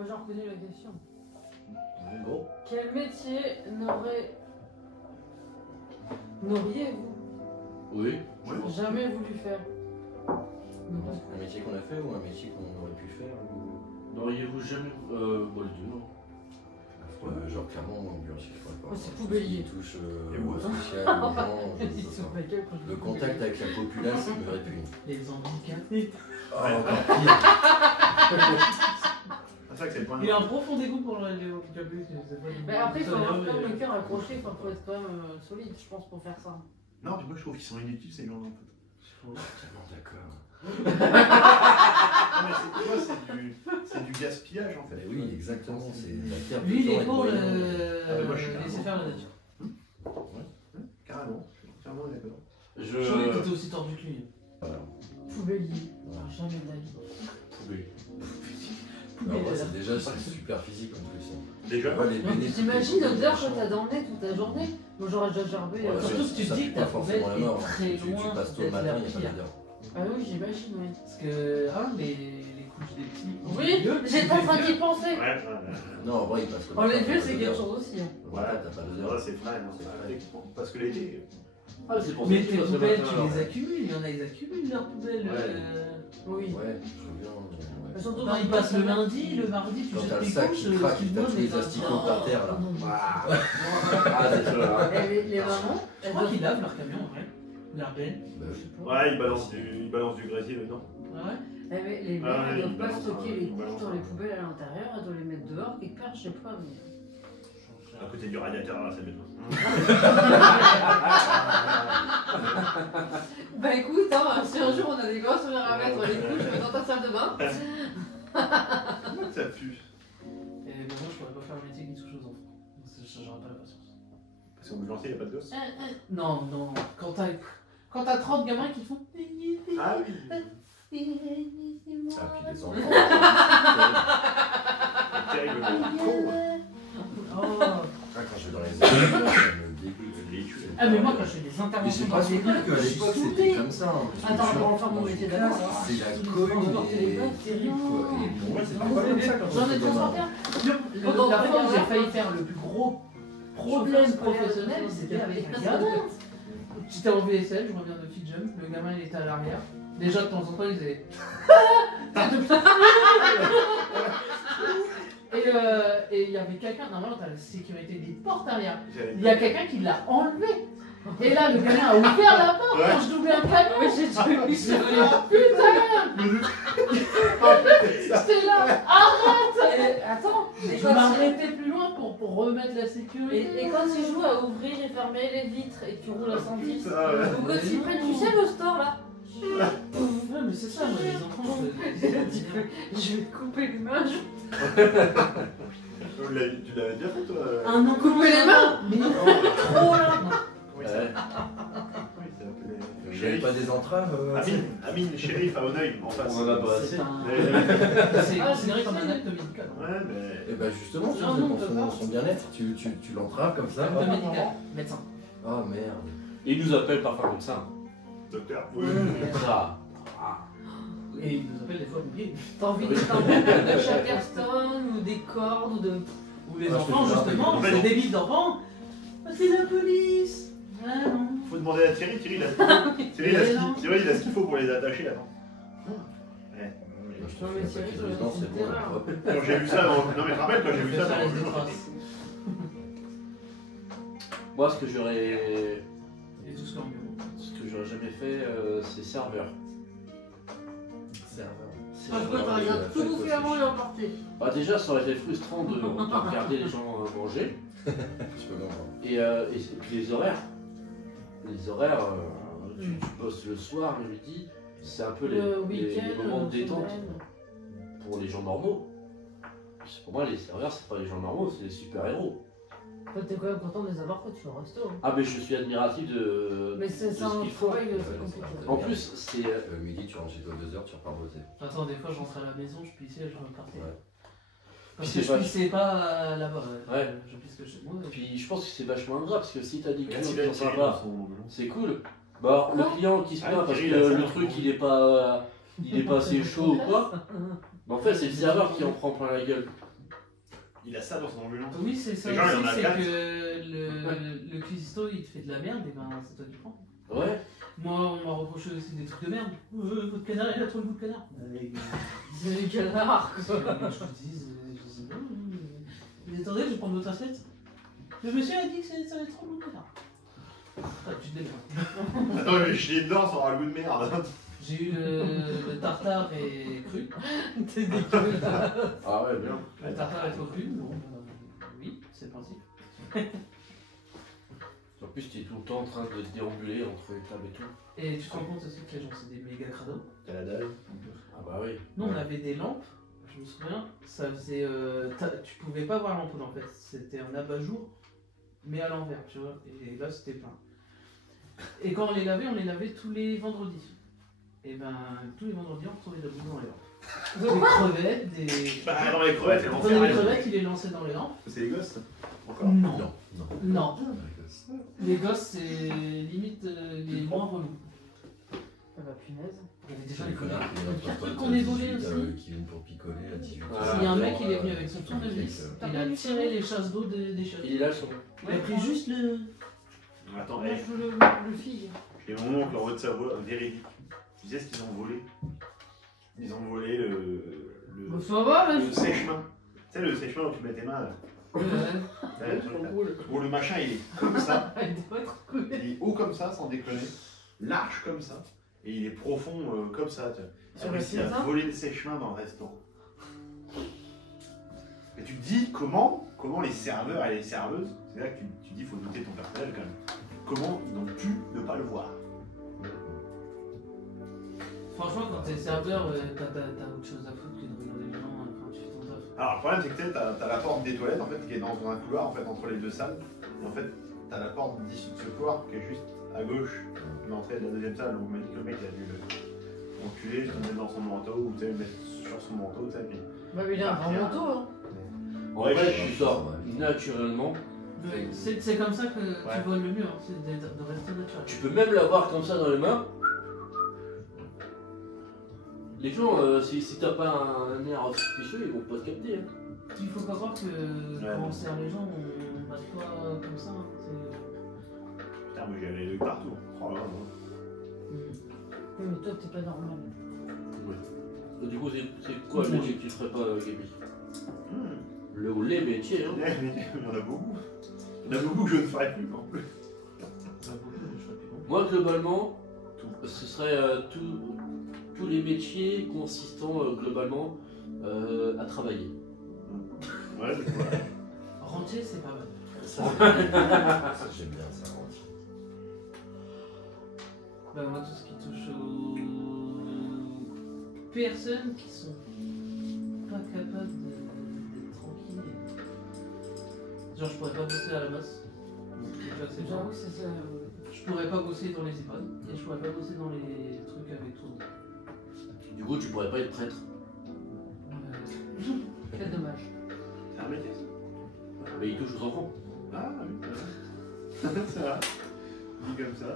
moi j'ai reconnu la question. Bon. Quel métier n'auriez-vous Oui. jamais voulu faire? Un métier qu'on a fait ou un métier qu'on aurait pu faire ou... N'auriez-vous jamais... bon, les deux, non. Genre clairement, ambulance, je crois pas. C'est poubellier. Qui touche Et au moi. social, aux gens, je Ils sais sont pas. pas quel quand je Le dis contact avec la populace, ça me répugne. Les handicapés. Oh, encore pire. C'est ça que c'est le point de Il a un profond dégoût pour les handicapés. Mais après, il faut avoir quand même le cœur accroché, il faut être quand même solide, je pense, pour faire ça. Non, puis moi je trouve qu'ils sont inutiles ces gens en fait. Tellement d'accord. Non, mais c'est quoi? C'est du gaspillage en fait. Mais oui, exactement, c'est la perte Lui, il de temps est et pour de le... moyens. moi, je suis laisser faire la nature. Carrément, je suis entièrement d'accord. Je savais que t'étais aussi tordu que lui. Poubellier, jamais de la vie. Non, bah, c'est déjà c'est super physique en plus. Déjà Ouais, les bénéfices, T'imagines les l'odeur machin. que t'as dans le nez toute la journée? Moi j'aurais déjà gerbé. Ouais, Surtout si tu ça te dis fait que pas ta forcément poubelle la mort, est hein. très Tu loin, passes tôt le peut-être matin, la il n'y a pas pire. d'odeur. Ah oui, j'imagine, oui. Parce que, les couches des petits. Oui, j'étais en train d'y penser. Ouais. Non, en vrai, il passe Oh, les vieux, c'est quelque chose aussi. Hein. Ouais, t'as pas d'odeur. Là c'est frais, non, c'est frais. Parce que l'été. Ah, c'est pour ça Mais que tes tu passes le poubelles, matin, tu alors. les accumules. Il y en a, ils accumulent leurs poubelles. Ouais. Oui. Ouais, je reviens. Mais surtout Quand ils passent le lundi, le mardi, tu Quand t'as jettes le les sac couches. qui craque, excuse-moi, t'as tous mais les asticots par terre là. Ah, c'est ça. Et les mamans, Je crois qu'ils lavent leur camion en vrai. Leur benne. Bah, je sais pas. Ouais, ils balancent du grésil dedans. Ouais. Eh, mais les mecs, Ah, ils ils doivent pas balancent, stocker les ils couches balancent. dans les poubelles à l'intérieur, ils doivent les mettre dehors, quelque part, je sais pas, mais... À côté du radiateur à la salle de bain. Bah écoute, hein, si un jour on a des gosses, on ira mettre les couches dans ta salle de bain. Ça pue. Et moi, je pourrais pas faire un métier qui touche aux enfants. J'aurais pas la patience. Parce qu'au bout de lancer, il n'y a pas de gosse. Non, non. Quand t'as 30 gamins qui font. Ah oui. Ah, puis les enfants. Terrible. Con. Oh. Ah, quand je vais dans les écoles, ça me dégoûte. Ah, mais moi, quand je fais des Mais interventions c'est dans pas les souvenir écoles, qu'à je suis l'époque c'était saoulée. comme ça. Hein, parce que Attends, tu on va vois, faire mon dans métier une d'avant. classe, c'est la cohue Transporter les et gosses, terrible. quoi. Et pour moi, c'était pas comme ça quand J'en ai j'étais gamin. transporté un. La fois où j'ai failli faire le plus gros problème professionnel, c'était avec un gamin. J'étais en VSL, je reviens de Fit Jump, le gamin il était à l'arrière. Déjà de temps en temps il faisait. Et il y avait quelqu'un, normalement t'as la sécurité des portes arrière. Il y a quelqu'un qui l'a enlevé. Et là le gamin a ouvert la porte Ouais. quand je doublais un camion. Mais j'ai déjà vu Il ça. s'est fait putain. J'étais là, arrête. Attends, et Je quand, m'arrêtais plus loin pour remettre la sécurité. et quand tu joues à ouvrir et fermer les vitres et que tu roules à 110, Ah ouais. ou quand ils prennent, tu sais le store là, Ouais, mais c'est ça, moi, les enfants, je vais te couper les mains, Tu l'avais déjà fait toi un an couper les mains. mais trop là. Oui, ça s'appelait. Vous n'avez pas des entraves Amine, shérif à Honneuil, en face. On en a pas assez. C'est considéré comme un acte médical. Ouais, mais. Et bah justement, tu Non, vois, non, pour on peut pas. son bien-être, tu l'entraves comme ça. Acte médical, médecin. Oh merde. Et il nous appelle parfois comme ça. Docteur. Oui. Ah. Et il nous appelle des fois bouillés. T'as envie de t'inventer de Chatterstone ou des cordes ou de. Ou les Ah, je enfants, te jure, justement, mais c'est non. des billes d'enfants. Ah, c'est la police. Ah non. Faut demander à Thierry, il a ce qu'il faut pour les attacher là. Ouais. Je te Non, mais fais Thierry, pas ça, qu'ils non, c'est c'est une bon. terreur. hop. Quand j'ai vu ça dans. Non mais tu te rappelles quand j'ai vu ça Ça dans laisse le des jeu. traces. Moi, ce que j'aurais Et tout ce qu'on bureau. jamais fait, c'est serveur. Serveur. Ah, je préfère rien tout bouffer avant et emporter. Bah déjà, ça aurait été frustrant de regarder les gens manger. Tu peux m'en Et puis les horaires. Les horaires, tu bosses le soir, le midi, c'est un peu Le les week-end, moments de détente semaine. pour les gens normaux. Pour moi, les serveurs, c'est pas les gens normaux, c'est les super-héros. Toi, t'es quand même content de les avoir quand tu vas au resto. Hein. Ah, mais je suis admiratif de. Mais c'est de ça ce un qu'ils font. travail très compliqué. En plus, c'est. Le midi, tu rentres chez toi 2 heures, tu repars bosser. Attends, des fois, je rentrais à la maison, je pissais, je repartais. Ouais. Parce Puis que c'est je pissais pas là-bas. Ouais. Je pisse que chez moi. Puis je pense que c'est vachement ingrat parce que si t'as des Regarde, clients qui sont Thierry dans sympas, son. c'est cool. Bah, le client qui se plaint Ah, parce que Thierry, il a ça, le hein. truc il est pas assez chaud ou quoi, bah, en fait c'est le serveur qui en prend plein la gueule. Il a ça dans son ambulance. Oui, c'est ça Et genre, il y en aussi, a c'est quatre. que le cuistot il te fait de la merde, et ben c'est toi qui prends. Ouais. Moi, on m'a reproché aussi des trucs de merde. Votre canard, il a trop le goût de canard. C'est les canards, Je quoi. vous dis, je sais pas. Mais attendez, je vais prendre votre assiette. Le monsieur a dit que ça avait trop le goût de canard. Ah, tu te démerdes. Attends, mais je l'ai dedans, ça aura le goût de merde. J'ai eu le tartare et cru. T'es dégueulasse. Ah ouais, bien. Le tartare est trop cru, bon, oui, c'est le principe. En plus, tu es tout le temps en train de te déambuler entre les tables et tout. Et tu te rends compte aussi que les gens c'est des méga crados. T'as la dalle. Ah bah oui. Nous on avait des lampes, je me souviens, ça faisait. Tu pouvais pas voir l'ampoule en fait, c'était un abat-jour, mais à l'envers, tu vois, et là c'était plein. Et quand on les lavait tous les vendredis. Et ben tous les vendredis on retrouvait de la boue dans les lampes. Des crevettes, des. Bah, dans les crevettes, elles On vont prenait faire les rien. crevettes, il les lançait dans les lampes. C'est les gosses, encore. Non. Non, non. Non. Les gosses c'est limite les moins relous. Ah bah punaise. Il y avait déjà C'est les les connards qui viennent Le pire entre truc potes qu'on à ait volé 18, aussi. qui viennent pour picoler à 18 Ah, Il y a un mec, heures, il est venu avec son tournevis, il a tiré les chasses d'eau des chiottes. Il est là, son. Il a pris juste le. Attends, Moi, hey, je veux le figue. j'ai mon oncle en Haute-Savoie, véridique. Tu sais ce qu'ils ont volé? Ils ont volé le Ça va, le sèche-main. Tu sais, le sèche-main où tu mets tes mains là. Là, le truc, là. Bon, le machin, il est comme ça. Il doit être cool. Il est haut comme ça, sans déconner. Large comme ça. Et il est profond comme ça. Tu vois. Ils ont Ah, réussi c'est à ça. voler le sèche-main dans le restaurant. Et tu te dis comment les serveurs et les serveuses, c'est là que tu dis il faut douter ton personnel quand même. Comment ils ont pu ne pas le voir? Franchement, quand t'es serveur, t'as autre chose à foutre que de regarder les gens quand tu fais ton taf. Alors le problème c'est que tu as la porte des toilettes en fait qui est dans un couloir en fait entre les deux salles. Et en fait tu as la porte d'issue de ce couloir qui est juste à gauche de l'entrée de la deuxième salle. Donc on m'a dit que le mec il a dû l'enculer, se mettre dans son manteau ou tu sais, le mettre sur son manteau, tu sais, puis... Bah, mais il a un grand manteau, hein. En vrai, tu sors naturellement. C'est comme ça que Ouais. tu voles le mieux, hein, c'est de rester naturel. Tu peux même l'avoir comme ça dans les mains. Les gens, si t'as pas un air suspicieux, ils vont pas te capter. Hein. Il faut pas croire que quand on sert les gens, on passe pas comme ça. Hein, Putain, moi j'avais l'œil partout. Oh là là. Oui, mais toi, t'es pas normal. Ouais. Du coup, c'est quoi le métier que tu ferais pas, Gaby? Hmm. Les métiers, hein. Il y en a beaucoup. Il y en a beaucoup que je ne ferai plus en plus. Moi, globalement, ce serait tous les métiers consistant globalement à travailler. Ouais, je vois. Rentier, c'est pas mal. Ça, j'aime bien ça. Rentier. Bah, moi, tout ce qui touche aux personnes qui sont pas capables d'être tranquilles. Genre, je pourrais pas bosser à la masse. C'est genre, J'avoue, c'est ça. je pourrais pas bosser dans les EHPAD et je pourrais pas bosser dans les trucs avec tout. Du coup, tu pourrais pas être prêtre. Quel dommage. C'est un métier ça? Mais il touche aux enfants. Ah oui, c'est vrai. C'est vrai. Dit comme ça.